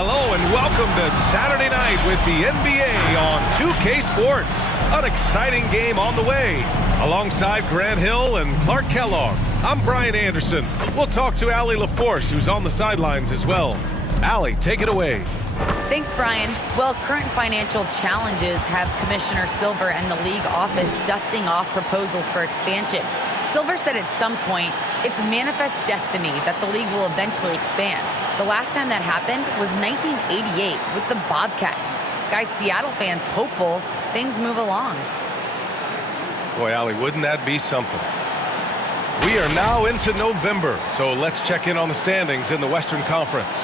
Hello and welcome to Saturday night with the NBA on 2K Sports. An exciting game on the way. Alongside Grant Hill and Clark Kellogg, I'm Brian Anderson. We'll talk to Allie LaForce, who's on the sidelines as well. Allie, take it away. Thanks, Brian. Well, current financial challenges have Commissioner Silver and the league office dusting off proposals for expansion. Silver said at some point, it's manifest destiny that the league will eventually expand. The last time that happened was 1988 with the Bobcats. Guys, Seattle fans hopeful things move along. Boy, Allie, wouldn't that be something? We are now into November, so let's check in on the standings in the Western Conference.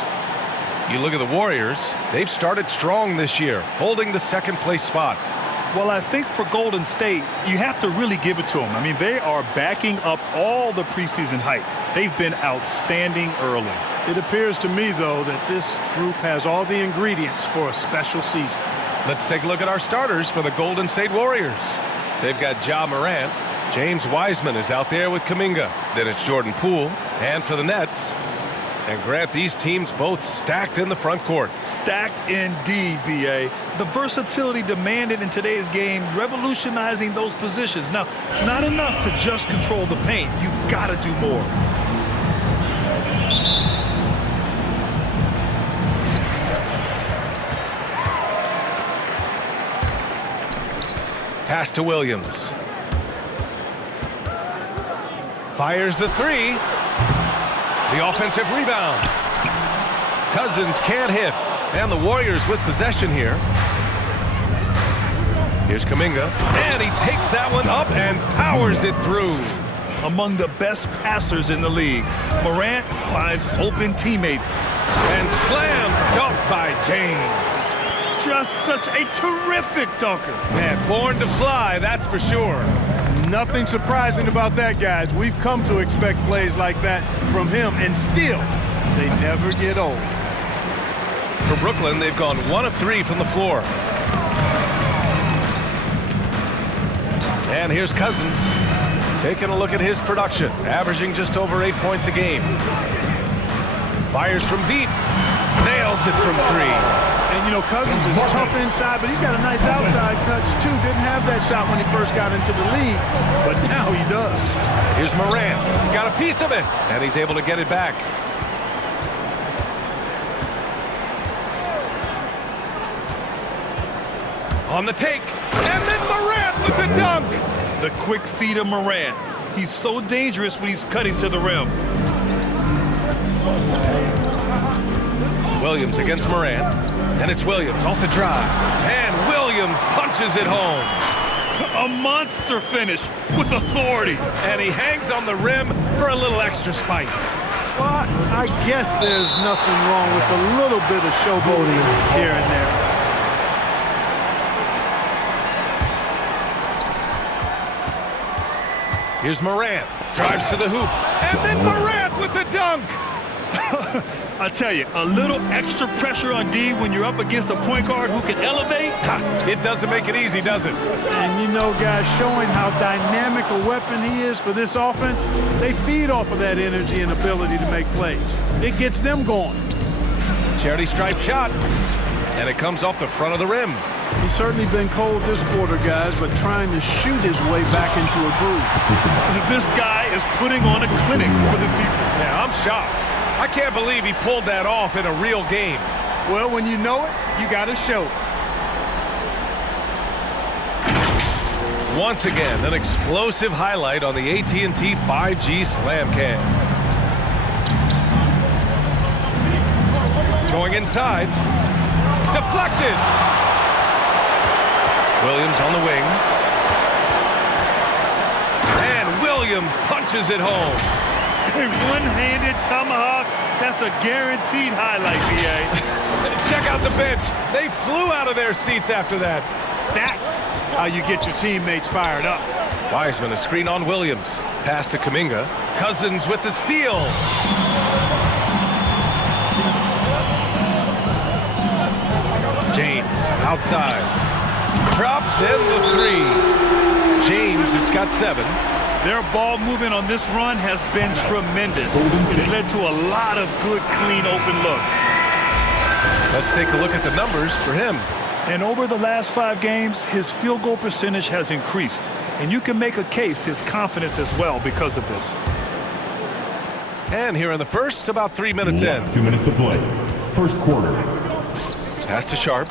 You look at the Warriors, they've started strong this year, holding the second place spot. Well, I think for Golden State, you have to really give it to them. I mean, they are backing up all the preseason hype. They've been outstanding early. It appears to me, though, that this group has all the ingredients for a special season. Let's take a look at our starters for the Golden State Warriors. They've got Ja Morant. James Wiseman is out there with Kuminga. Then it's Jordan Poole. And for the Nets, and Grant, these teams both stacked in the front court. Stacked indeed, B.A. The versatility demanded in today's game, revolutionizing those positions. Now, it's not enough to just control the paint. You've got to do more. Pass to Williams. Fires the three. The offensive rebound. Cousins can't hit. And the Warriors with possession here. Here's Kuminga. And he takes that one up and powers it through. Among the best passers in the league, Morant finds open teammates. And slam dunk by James. Just such a terrific dunker. Man, born to fly, that's for sure. Nothing surprising about that, guys. We've come to expect plays like that from him, and still, they never get old. For Brooklyn, they've gone 1 of 3 from the floor. And here's Cousins, taking a look at his production, averaging just over 8 points a game. Fires from deep, nails it from 3. And, you know, Cousins is tough inside, but he's got a nice outside touch, too. Didn't have that shot when he first got into the league, but now he does. Here's Morant. Got a piece of it, and he's able to get it back. On the take, and then Morant with the dunk. The quick feed of Morant. He's so dangerous when he's cutting to the rim. Williams against Morant. And it's Williams off the drive. And Williams punches it home. A monster finish with authority. And he hangs on the rim for a little extra spice. Well, I guess there's nothing wrong with a little bit of showboating here and there. Here's Morant. Drives to the hoop. And then Morant with the dunk. I tell you, a little extra pressure on D when you're up against a point guard who can elevate. It doesn't make it easy, does it? And you know, guys, showing how dynamic a weapon he is for this offense, they feed off of that energy and ability to make plays. It gets them going. Charity stripe shot. And it comes off the front of the rim. He's certainly been cold this quarter, guys, but trying to shoot his way back into a groove. This guy is putting on a clinic for the people. Yeah, I'm shocked. I can't believe he pulled that off in a real game. Well, when you know it, you got to show it. Once again, an explosive highlight on the AT&T 5G Slam Cam. Going inside. Deflected. Williams on the wing. And Williams punches it home. One-handed tomahawk, that's a guaranteed highlight, B.A. Check out the bench. They flew out of their seats after that. That's how you get your teammates fired up. Wiseman, a screen on Williams. Pass to Kuminga. Cousins with the steal. James outside. Drops in the 3. James has got 7. Their ball movement on this run has been tremendous. It's led to a lot of good, clean, open looks. Let's take a look at the numbers for him. And over the last 5 games, his field goal percentage has increased. And you can make a case his confidence as well because of this. And here in the first, about 3 minutes in. 2 minutes to play. First quarter. Pass to Sharp.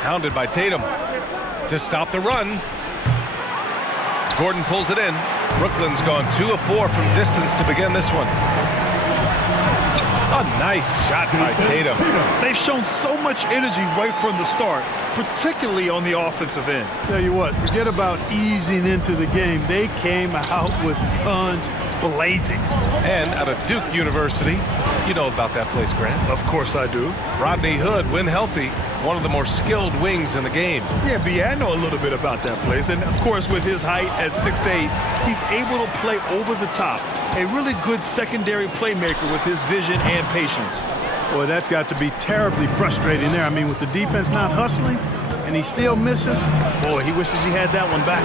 Hounded by Tatum to stop the run. Gordon pulls it in. Brooklyn's gone 2 of 4 from distance to begin this one. A nice shot by Tatum. They've shown so much energy right from the start, particularly on the offensive end. Tell you what, forget about easing into the game. They came out with guns blazing. And out of Duke University, you know about that place, Grant. Of course I do. Rodney Hood, when healthy, one of the more skilled wings in the game. Yeah, B, I know a little bit about that place. And, of course, with his height at 6'8", he's able to play over the top. A really good secondary playmaker with his vision and patience. Boy, that's got to be terribly frustrating there. I mean, with the defense not hustling and he still misses, boy, he wishes he had that one back.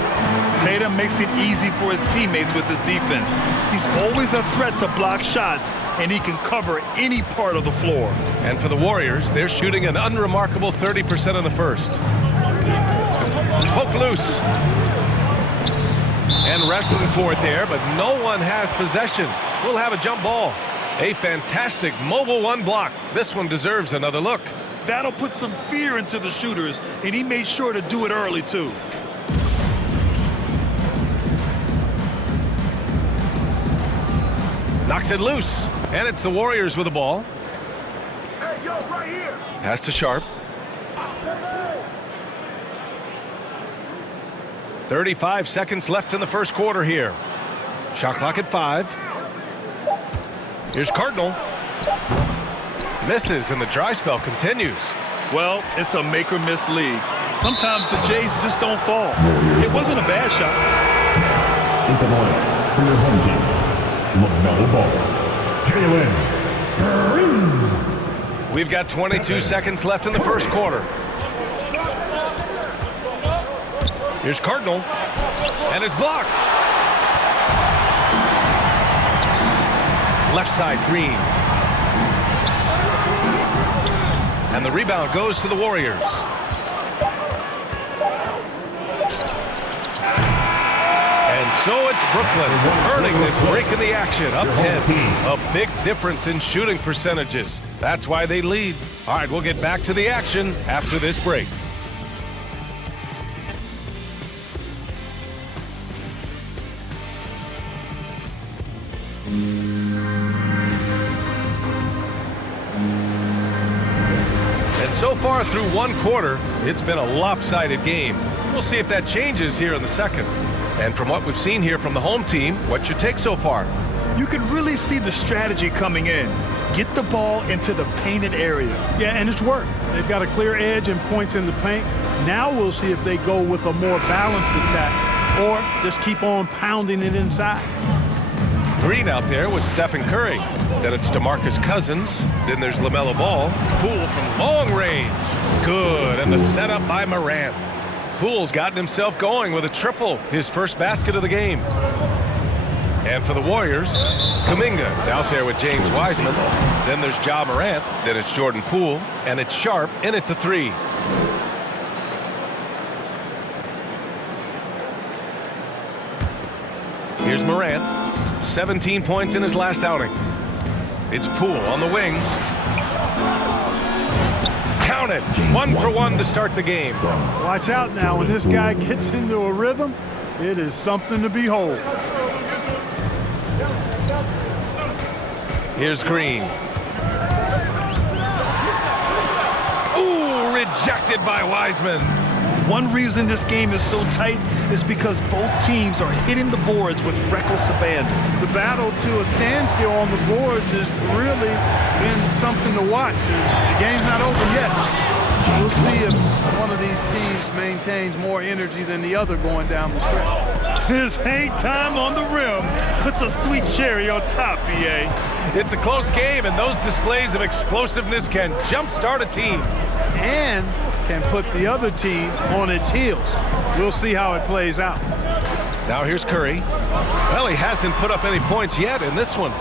Tatum makes it easy for his teammates with his defense. He's always a threat to block shots, and he can cover any part of the floor. And for the Warriors, they're shooting an unremarkable 30% in the first. Poke loose. And wrestling for it there, but no one has possession. We'll have a jump ball. A fantastic mobile one block. This one deserves another look. That'll put some fear into the shooters, and he made sure to do it early, too. Knocks it loose, and it's the Warriors with the ball. Hey, yo, right here. Pass to Sharp. 35 seconds left in the first quarter here. Shot clock at 5. Here's Cardinal. Misses, and the dry spell continues. Well, it's a make-or-miss league. Sometimes the Jays just don't fall. It wasn't a bad shot. Into the line for your home team. LaMelo Ball. Jalen Green. We've got 22 seconds left in the first quarter. Here's Cardinal, and it's blocked. Left side, Green. And the rebound goes to the Warriors. And so it's Brooklyn earning this break in the action, up 10. A big difference in shooting percentages. That's why they lead. All right, we'll get back to the action after this break. So far through one quarter, it's been a lopsided game. We'll see if that changes here in the second. And from what we've seen here from the home team, what's your take so far? You can really see the strategy coming in. Get the ball into the painted area. Yeah, and it's worked. They've got a clear edge and points in the paint. Now we'll see if they go with a more balanced attack or just keep on pounding it inside. Green out there with Stephen Curry. Then it's DeMarcus Cousins. Then there's LaMelo Ball. Poole from long range. Good. And the setup by Morant. Poole's gotten himself going with a triple, his first basket of the game. And for the Warriors, Kuminga is out there with James Wiseman. Then there's Ja Morant. Then it's Jordan Poole. And it's Sharp in at the 3. Here's Morant. 17 points in his last outing. It's Poole on the wing. Count it. 1 for 1 to start the game. Watch out now. When this guy gets into a rhythm, it is something to behold. Here's Green. Ooh, rejected by Wiseman. One reason this game is so tight is because both teams are hitting the boards with reckless abandon. The battle to a standstill on the boards has really been something to watch. The game's not over yet. We'll see if one of these teams maintains more energy than the other going down the stretch. His hang time on the rim puts a sweet cherry on top, B.A. It's a close game, and those displays of explosiveness can jumpstart a team. And can put the other team on its heels. We'll see how it plays out. Now here's Curry. Well, he hasn't put up any points yet in this one.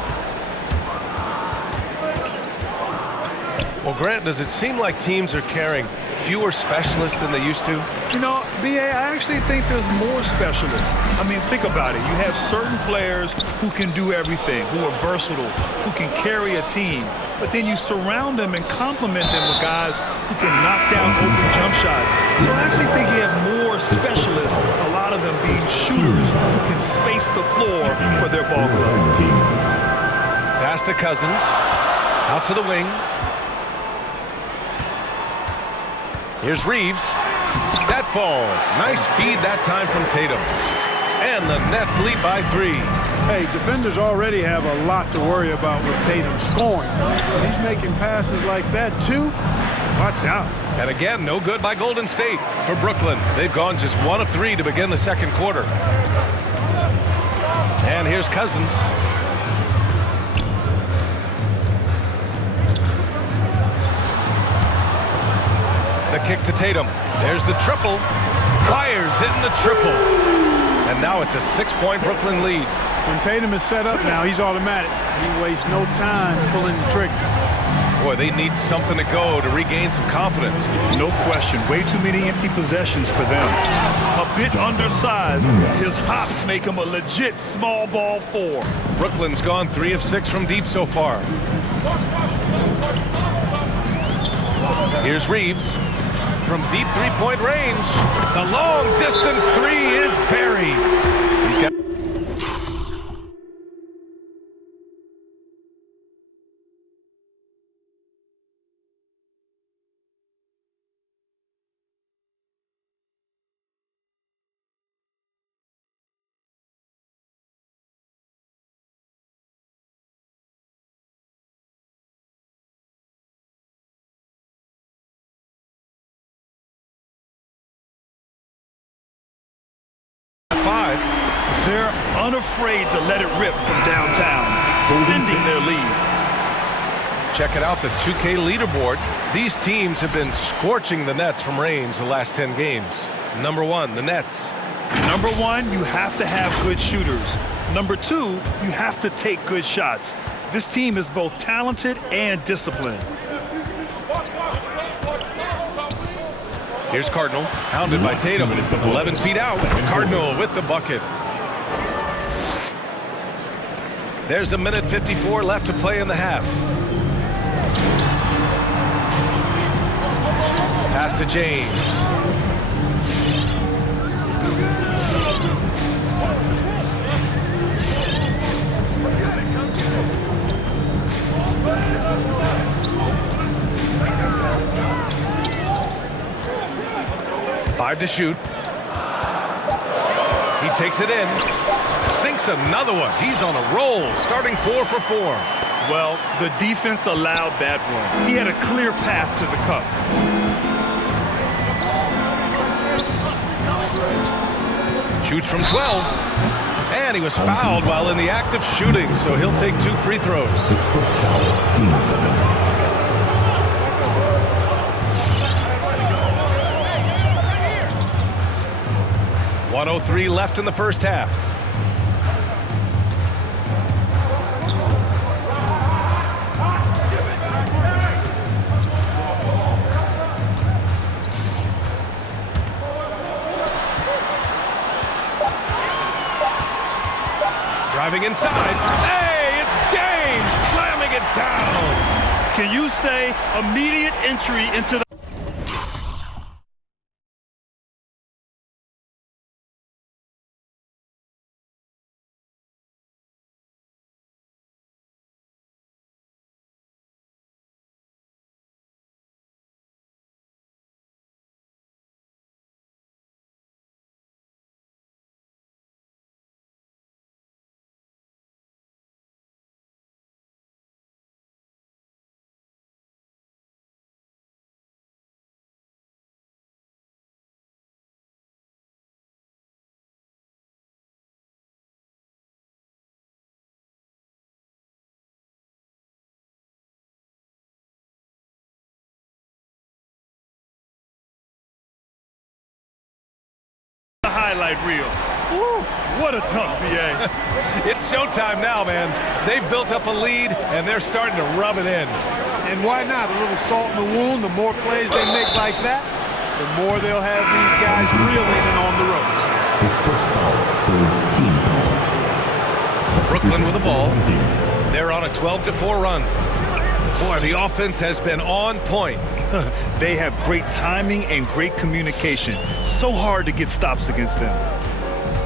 Well, Grant, does it seem like teams are carrying fewer specialists than they used to? You know, B.A., I actually think there's more specialists. I mean, think about it. You have certain players who can do everything, who are versatile, who can carry a team. But then you surround them and complement them with guys who can knock down open jump shots. So I actually think you have more specialists, a lot of them being shooters who can space the floor for their ball club. Pass to Cousins. Out to the wing. Here's Reeves. That falls. Nice feed that time from Tatum. And the Nets lead by 3. Hey, defenders already have a lot to worry about with Tatum scoring. He's making passes like that, too. Watch out. And again, no good by Golden State. For Brooklyn, they've gone just 1 of 3 to begin the second quarter. And here's Cousins. The kick to Tatum. There's the triple. Fires in the triple. And now it's a 6-point Brooklyn lead. When Tatum is set up now, he's automatic. He wastes no time pulling the trigger. Boy, they need something to go to regain some confidence. No question. Way too many empty possessions for them. A bit undersized. His hops make him a legit small ball 4. Brooklyn's gone 3 of 6 from deep so far. Here's Reeves. From deep three-point range, the long-distance 3 is buried. He's got... They're unafraid to let it rip from downtown, extending their lead. Checking out the 2K leaderboard. These teams have been scorching the Nets from range the last 10 games. Number 1, the Nets. Number 1, you have to have good shooters. Number 2, you have to take good shots. This team is both talented and disciplined. Here's Cardinal, hounded by Tatum. 11 feet out. Cardinal with the bucket. There's a minute 54 left to play in the half. Pass to James. Five to shoot. He takes it in. Sinks another one. He's on a roll, starting 4 for 4. Well, the defense allowed that one. He had a clear path to the cup. Shoots from 12. And he was fouled while in the act of shooting, so he'll take 2 free throws. His first foul, team 7. 1:03 left in the first half. Driving inside. Hey, it's James slamming it down. Can you say immediate entry into the highlight reel? Woo, what a tough BA. It's showtime now, man. They've built up a lead, and they're starting to rub it in. And why not? A little salt in the wound. The more plays they make like that, the more they'll have these guys reeling and on the ropes. His first foul, third team foul. Brooklyn with the ball. They're on a 12-4 run. Boy, the offense has been on point. They have great timing and great communication. So hard to get stops against them.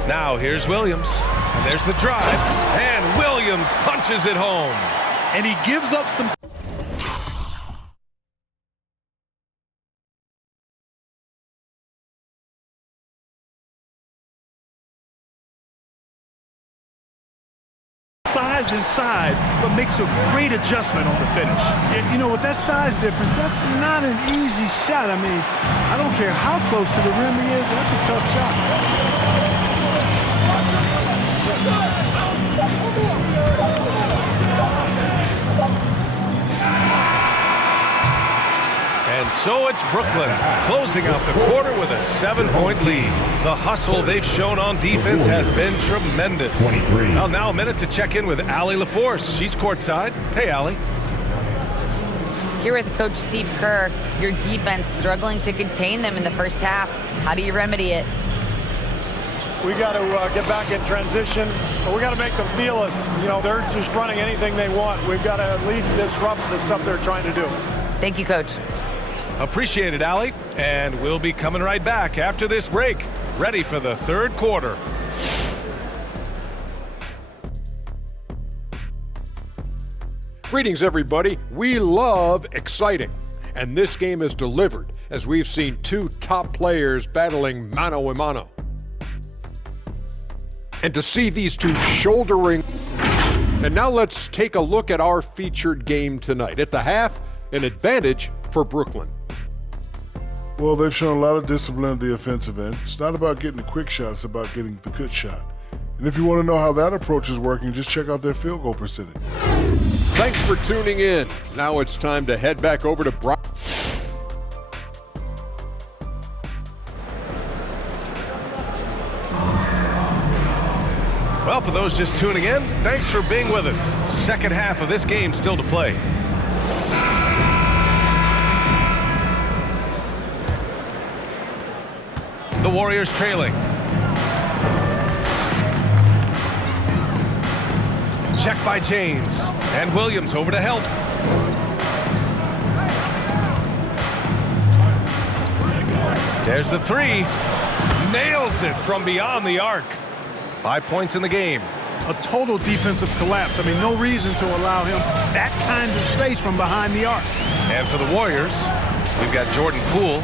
Now here's Williams, and there's the drive, and Williams punches it home. And he gives up some size inside, but makes a great adjustment on the finish. And, you know, with that size difference, that's not an easy shot. I mean, I don't care how close to the rim he is, that's a tough shot. And so it's Brooklyn closing out the quarter with a 7-point lead. The hustle they've shown on defense has been tremendous. 23. Well, now a minute to check in with Allie LaForce. She's courtside. Hey, Allie. Here with Coach Steve Kerr, your defense struggling to contain them in the first half. How do you remedy it? We got to get back in transition, but we got to make them feel us. You know, they're just running anything they want. We've got to at least disrupt the stuff they're trying to do. Thank you, Coach. Appreciate it, Allie. And we'll be coming right back after this break, ready for the third quarter. Greetings, everybody. We love exciting, and this game is delivered as we've seen two top players battling mano a mano. And to see these two shouldering. And now let's take a look at our featured game tonight. At the half, an advantage for Brooklyn. Well, they've shown a lot of discipline at the offensive end. It's not about getting a quick shot, it's about getting the good shot. And if you want to know how that approach is working, just check out their field goal percentage. Thanks for tuning in. Now it's time to head back over to Brian. Well, for those just tuning in, thanks for being with us. Second half of this game still to play. The Warriors trailing. Check by James. And Williams over to help. There's the three. Nails it from beyond the arc. 5 points in the game. A total defensive collapse. I mean, no reason to allow him that kind of space from behind the arc. And for the Warriors, we've got Jordan Poole.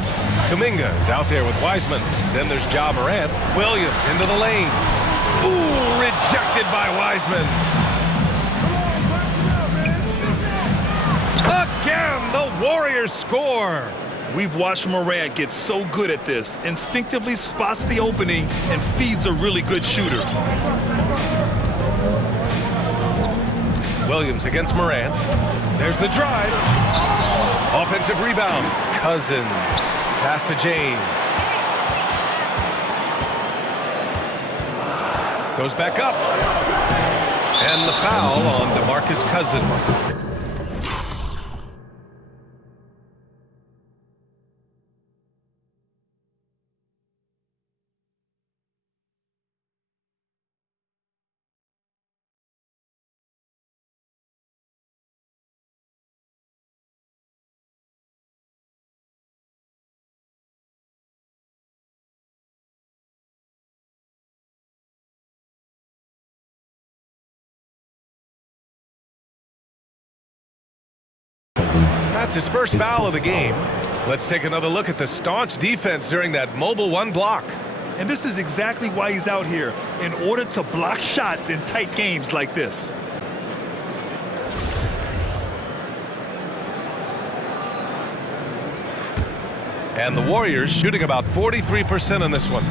Kuminga is out there with Wiseman. Then there's Ja Morant. Williams into the lane. Ooh, rejected by Wiseman. Again, the Warriors score. We've watched Morant get so good at this. Instinctively spots the opening and feeds a really good shooter. Williams against Morant. There's the drive. Offensive rebound. Cousins. Pass to James. Goes back up. And the foul on DeMarcus Cousins. That's his first foul of the game. Let's take another look at the staunch defense during that mobile one block. And this is exactly why he's out here, in order to block shots in tight games like this. And the Warriors shooting about 43% on this one.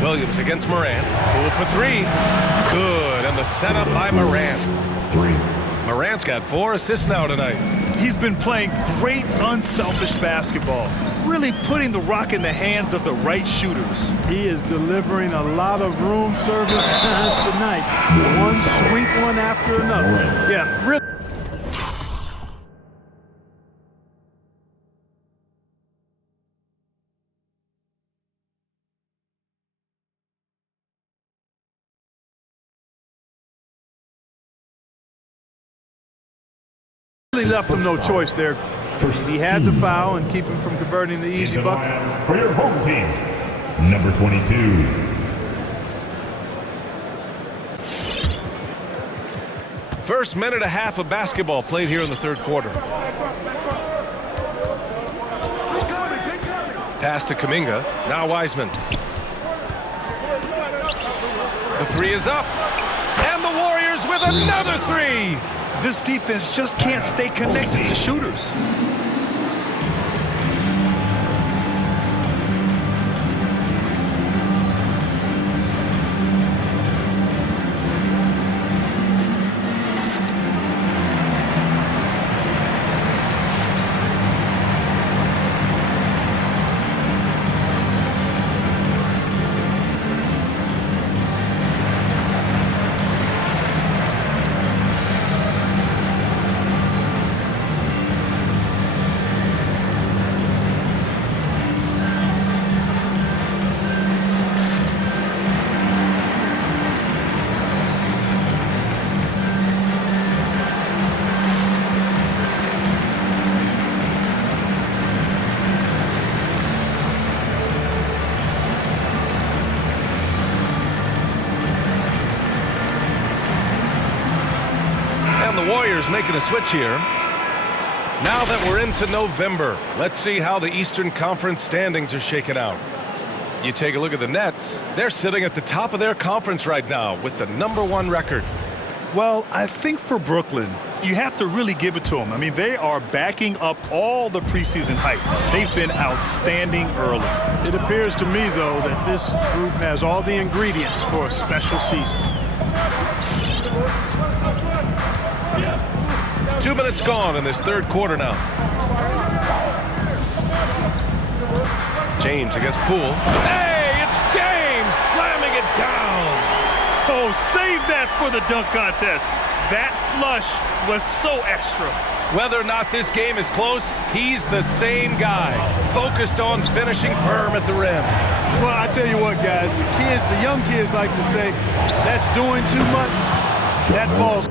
Williams against Morant. Poole for three. Good. And the setup by Morant. 3. Morant's got 4 assists now tonight. He's been playing great, unselfish basketball, really putting the rock in the hands of the right shooters. He is delivering a lot of room service times tonight. One sweet one after another. Yeah, really. Really left him no choice there. He had to foul and keep him from converting the easy bucket. For your home team, number 22. First minute and a half of basketball played here in the third quarter. Pass to Kuminga. Now Wiseman. The 3 is up. And the Warriors with another 3. This defense just can't stay connected to shooters. The Warriors making a switch here. Now that we're into November, let's see how the Eastern Conference standings are shaken out. You take a look at the Nets. They're sitting at the top of their conference right now with the #1 record. Well, I think for Brooklyn, you have to really give it to them. I mean, they are backing up all the preseason hype. They've been outstanding early. It appears to me, though, that this group has all the ingredients for a special season. 2 minutes gone in this third quarter now. James against Poole. Hey, it's James slamming it down. Oh, save that for the dunk contest. That flush was so extra. Whether or not this game is close, he's the same guy, focused on finishing firm at the rim. Well, I tell you what, guys, the young kids like to say, that's doing too much. That falls.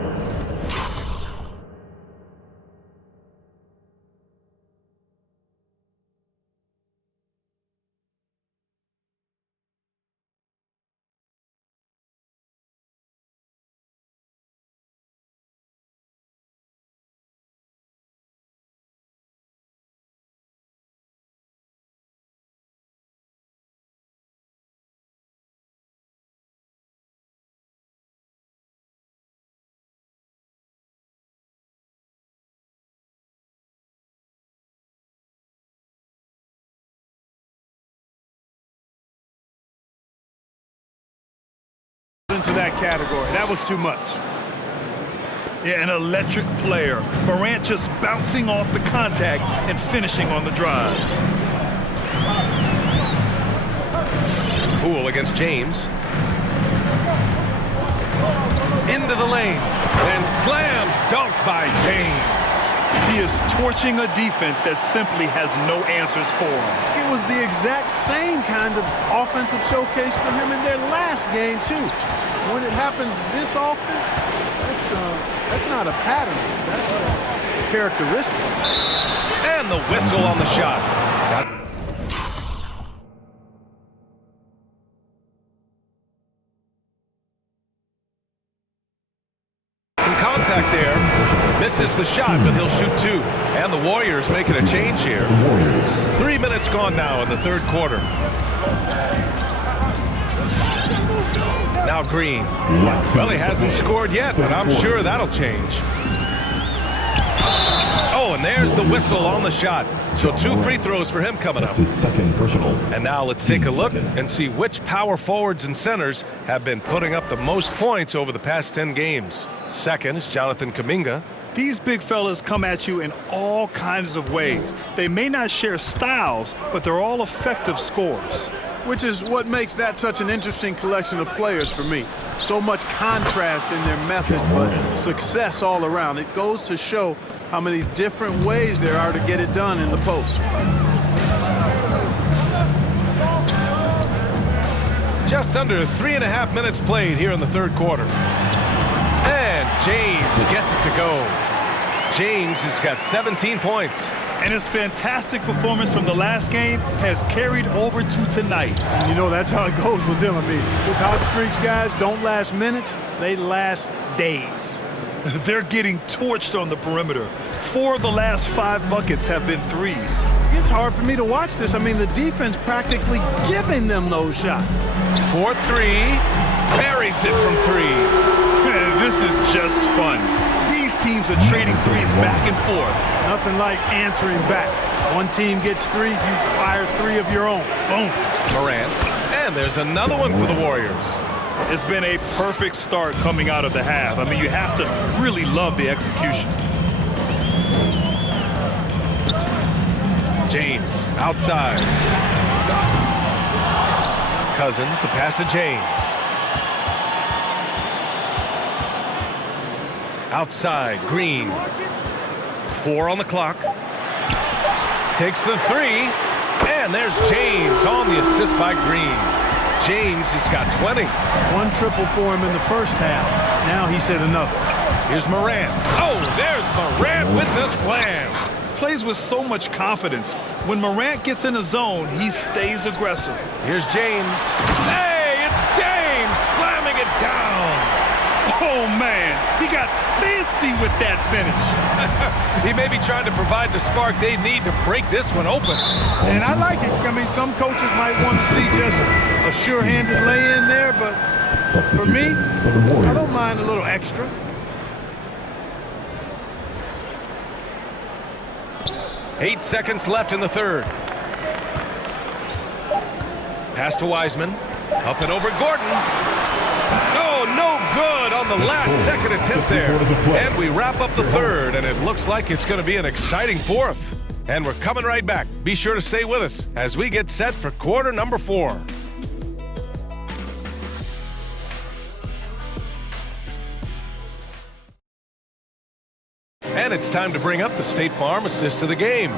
Into that category. That was too much. Yeah, an electric player. Morant just bouncing off the contact and finishing on the drive. Poole against James. Into the lane. And slam dunk by James. He is torching a defense that simply has no answers for him. It was the exact same kind of offensive showcase for him in their last game, too. When it happens this often, that's not a pattern. That's a characteristic. And the whistle on the shot. Some contact there. Misses the shot, but he'll shoot 2. And the Warriors making a change here. 3 minutes gone now in the third quarter. Now Green. Well, he hasn't scored yet, but I'm sure that'll change. Oh, Oh, and there's the whistle on the shot. So 2 free throws for him coming up. That's his second personal. And now let's take a look Second. and see which power forwards and centers have been putting up the most points over the past 10 games. Second is Jonathan Kuminga. These big fellas come at you in all kinds of ways. They may not share styles, but they're all effective scorers. Which is what makes that such an interesting collection of players for me. So much contrast in their method, but success all around. It goes to show how many different ways there are to get it done in the post. Just under 3.5 minutes played here in the third quarter. And James gets it to go. James has got 17 points. And his fantastic performance from the last game has carried over to tonight. And you know, that's how it goes with him. I mean, his hot streaks, guys, don't last minutes. They last days. They're getting torched on the perimeter. 4 of the last 5 buckets have been threes. It's hard for me to watch this. I mean, the defense practically giving them those shots. 4-3. Buries it from 3. Man, this is just fun. These teams are trading threes back and forth. Nothing like answering back. One team gets 3, you fire 3 of your own. Boom. Morant. And there's another one for the Warriors. It's been a perfect start coming out of the half. I mean, you have to really love the execution. James outside. Cousins, the pass to James. Outside, Green. 4 on the clock. Takes the 3. And there's James on the assist by Green. James has got 20. 1 triple for him in the first half. Now he's hit another. Here's Morant. Oh, there's Morant with the slam. Plays with so much confidence. When Morant gets in a zone, he stays aggressive. Here's James. Hey, it's James slamming it down. Oh, man, he got fancy with that finish. He may be trying to provide the spark they need to break this one open. And I like it. I mean, some coaches might want to see just a sure-handed lay-in there, but for me, I don't mind a little extra. Eight seconds left in the third. Pass to Wiseman. Up and over Gordon. Oh, no good on the last second attempt there. And we wrap up the third, and it looks like it's going to be an exciting fourth. And we're coming right back. Be sure to stay with us as we get set for quarter number 4. And it's time to bring up the State Farm assist of the game.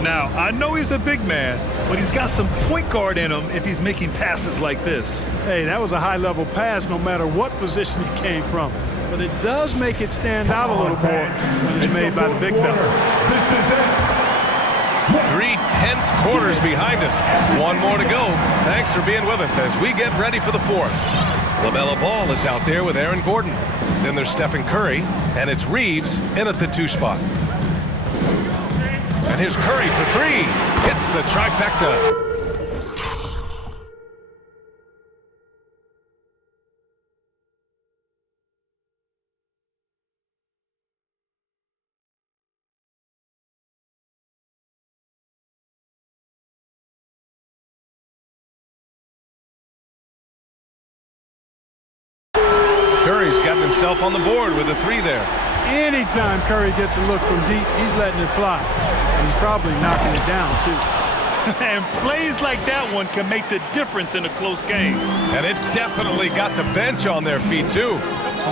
Now, I know he's a big man, but he's got some point guard in him if he's making passes like this. Hey, that was a high-level pass no matter what position it came from. But it does make it stand out a little more when it's made by the big fella. 3 tense quarters behind us. 1 more to go. Thanks for being with us as we get ready for the fourth. LaMelo Ball is out there with Aaron Gordon. Then there's Stephen Curry, and it's Reeves in at the 2 spot. And here's Curry for 3. Hits the trifecta. Curry's gotten himself on the board with a 3 there. Anytime Curry gets a look from deep, he's letting it fly. And he's probably knocking it down, too. And plays like that one can make the difference in a close game. And it definitely got the bench on their feet, too.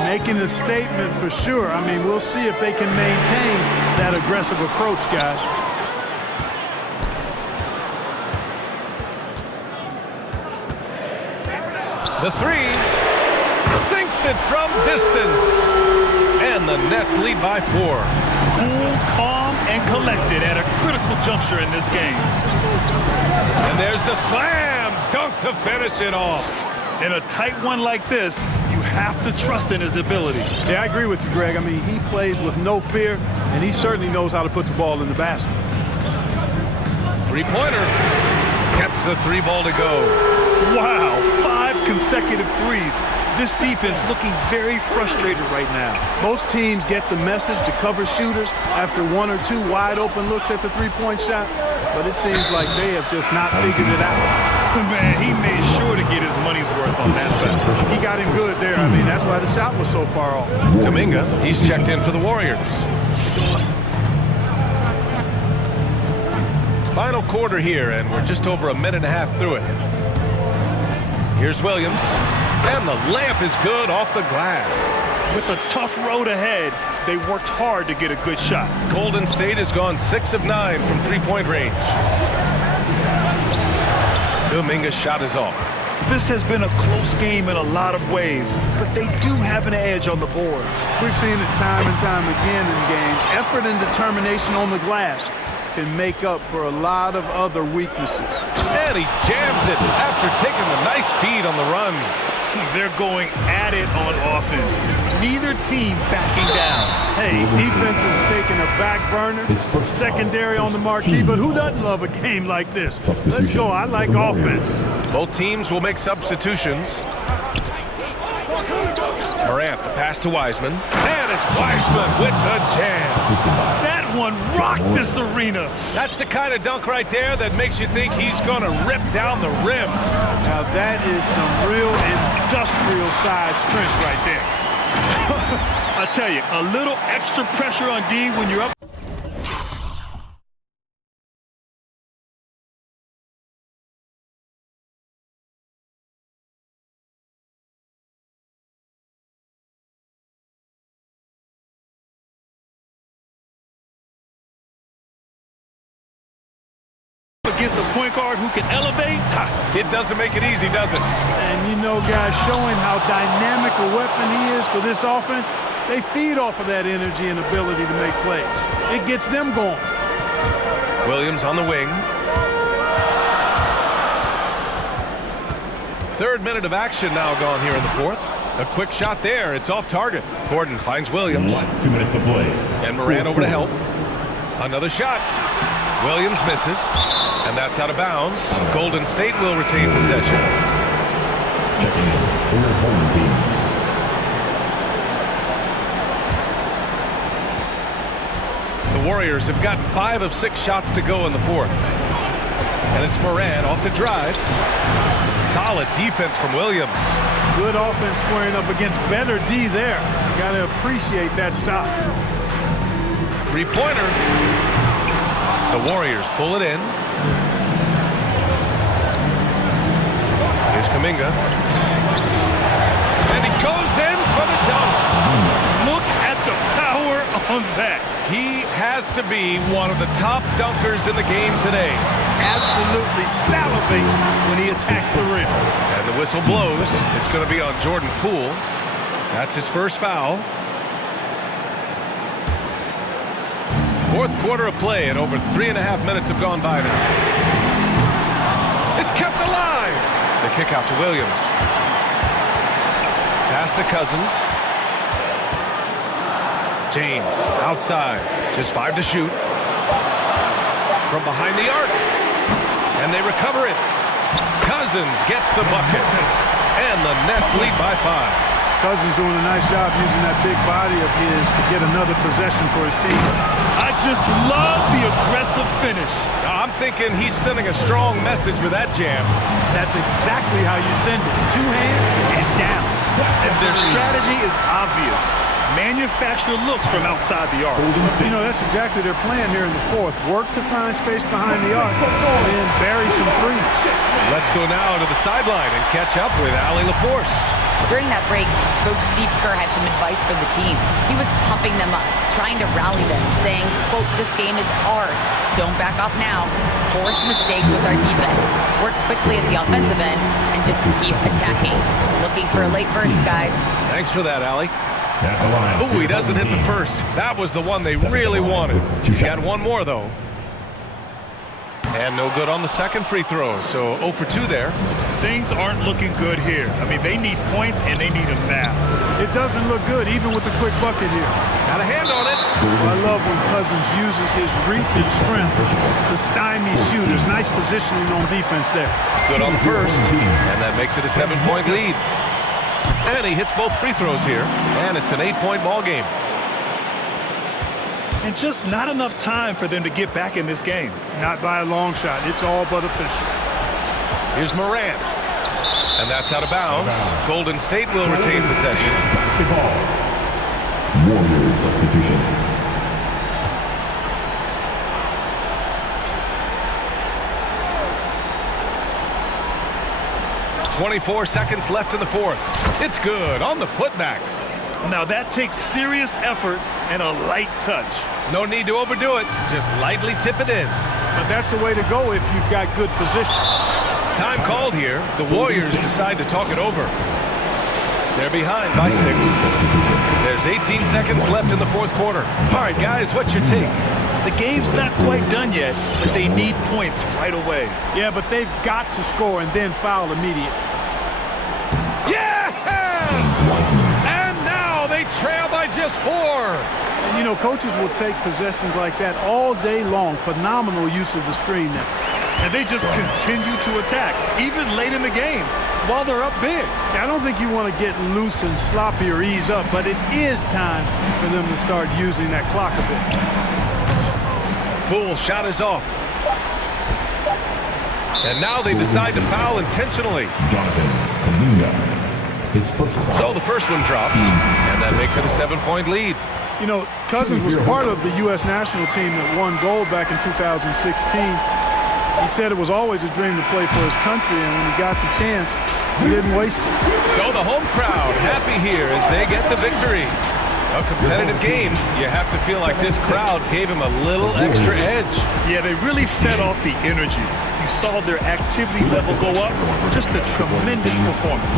Making a statement for sure. I mean, we'll see if they can maintain that aggressive approach, guys. The 3. Sinks it from distance. And the Nets lead by 4. Cool, calm, and collected at a critical juncture in this game. And there's the slam dunk to finish it off. In a tight one like this, you have to trust in his ability. Yeah, I agree with you, Greg. I mean, he plays with no fear, and he certainly knows how to put the ball in the basket. 3-pointer. Gets the 3 ball to go. Wow, 5 consecutive threes. This defense looking very frustrated right now. Most teams get the message to cover shooters after 1 or 2 wide open looks at the three-point shot, but it seems like they have just not figured it out. Man, he made sure to get his money's worth on that foul. He got him good there. I mean, that's why the shot was so far off. Kuminga, he's checked in for the Warriors. Final quarter here, and we're just over a minute and a half through it. Here's Williams, and the layup is good off the glass. With a tough road ahead, they worked hard to get a good shot. Golden State has gone 6 of 9 from three-point range. Kuminga's shot is off. This has been a close game in a lot of ways, but they do have an edge on the boards. We've seen it time and time again in games. Effort and determination on the glass can make up for a lot of other weaknesses. And he jams it after taking the nice feed on the run. They're going at it on offense. Neither team backing down. Hey, defense is taking a back burner, secondary on the marquee, but who doesn't love a game like this? Let's go. I like offense. Both teams will make substitutions. Morant, the pass to Wiseman. And it's Wiseman with the jam. That one rocked this arena. That's the kind of dunk right there that makes you think he's going to rip down the rim. Now that is some real industrial size strength right there. I tell you, a little extra pressure on D when you're up. Against a point guard who can elevate. It doesn't make it easy, does it? And you know, guys, showing how dynamic a weapon he is for this offense, they feed off of that energy and ability to make plays. It gets them going. Williams on the wing. Third minute of action now gone here in the fourth. A quick shot there. It's off target. Gordon finds Williams. 2 minutes to play. And Morant over to help. Another shot. Williams misses. And that's out of bounds. Golden State will retain possession. Checking in for your home team. The Warriors have gotten 5 of 6 shots to go in the fourth. And it's Morant off the drive. Solid defense from Williams. Good offense squaring up against better D there. You got to appreciate that stop. Three-pointer. The Warriors pull it in. Here's Kuminga. And he goes in for the dunk. Look at the power on that. He has to be one of the top dunkers in the game today. Absolutely salivates when he attacks the rim. And the whistle blows. It's going to be on Jordan Poole. That's his first foul. Fourth quarter of play, and over 3.5 minutes have gone by now. It's kept alive. The kick out to Williams. Pass to Cousins. James outside. Just 5 to shoot. From behind the arc. And they recover it. Cousins gets the bucket. And the Nets lead by 5. Cousins doing a nice job using that big body of his to get another possession for his team. I just love the aggressive finish. I'm thinking he's sending a strong message with that jam. That's exactly how you send it. 2 hands and down. And their strategy is obvious. Manufacture looks from outside the arc. You know, that's exactly their plan here in the fourth. Work to find space behind the arc and bury some threes. Let's go now to the sideline and catch up with Allie LaForce. During that break, Coach Steve Kerr had some advice for the team. He was pumping them up, trying to rally them, saying, quote, "This game is ours. Don't back off now. Force mistakes with our defense. Work quickly at the offensive end and just keep attacking." Looking for a late burst, guys. Thanks for that, Allie. Oh, he doesn't hit the first. That was the one they really wanted. He's got one more, though. And no good on the second free throw, so 0 for 2 there. Things aren't looking good here. I mean, they need points, and they need them now. It doesn't look good, even with a quick bucket here. Got a hand on it. I love when Cousins uses his reach and strength to stymie shooters. Nice positioning on defense there. Good on the first, and that makes it a 7-point lead. And he hits both free throws here, and it's an 8-point ball game. And just not enough time for them to get back in this game. Not by a long shot. It's all but official. Here's Morant. And that's out of bounds. Golden State will retain possession. Warriors substitution. 24 seconds left in the fourth. It's good on the putback. Now that takes serious effort and a light touch. No need to overdo it. Just lightly tip it in. But that's the way to go if you've got good position. Time called here. The Warriors decide to talk it over. They're behind by 6. There's 18 seconds left in the fourth quarter. All right, guys, what's your take? The game's not quite done yet, but they need points right away. Yeah, but they've got to score and then foul immediately. Yes! And now they trail by just 4. And, you know, coaches will take possessions like that all day long. Phenomenal use of the screen now. And they just continue to attack, even late in the game, while they're up big. I don't think you want to get loose and sloppy or ease up, but it is time for them to start using that clock a bit. Poole shot is off. And now they decide to foul intentionally. Jonathan Kuminga. His first foul. So the first one drops, and that makes it a 7-point lead. You know, Cousins was part of the U.S. national team that won gold back in 2016. He said it was always a dream to play for his country, and when he got the chance, he didn't waste it. So the home crowd happy here as they get the victory. A competitive game. You have to feel like this crowd gave him a little extra edge. Yeah, they really fed off the energy. You saw their activity level go up. Just a tremendous performance.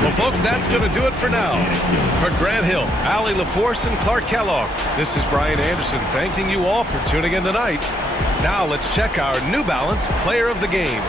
Well, folks, that's going to do it for now. For Grant Hill, Allie LaForce, and Clark Kellogg, this is Brian Anderson thanking you all for tuning in tonight. Now let's check our New Balance Player of the Game.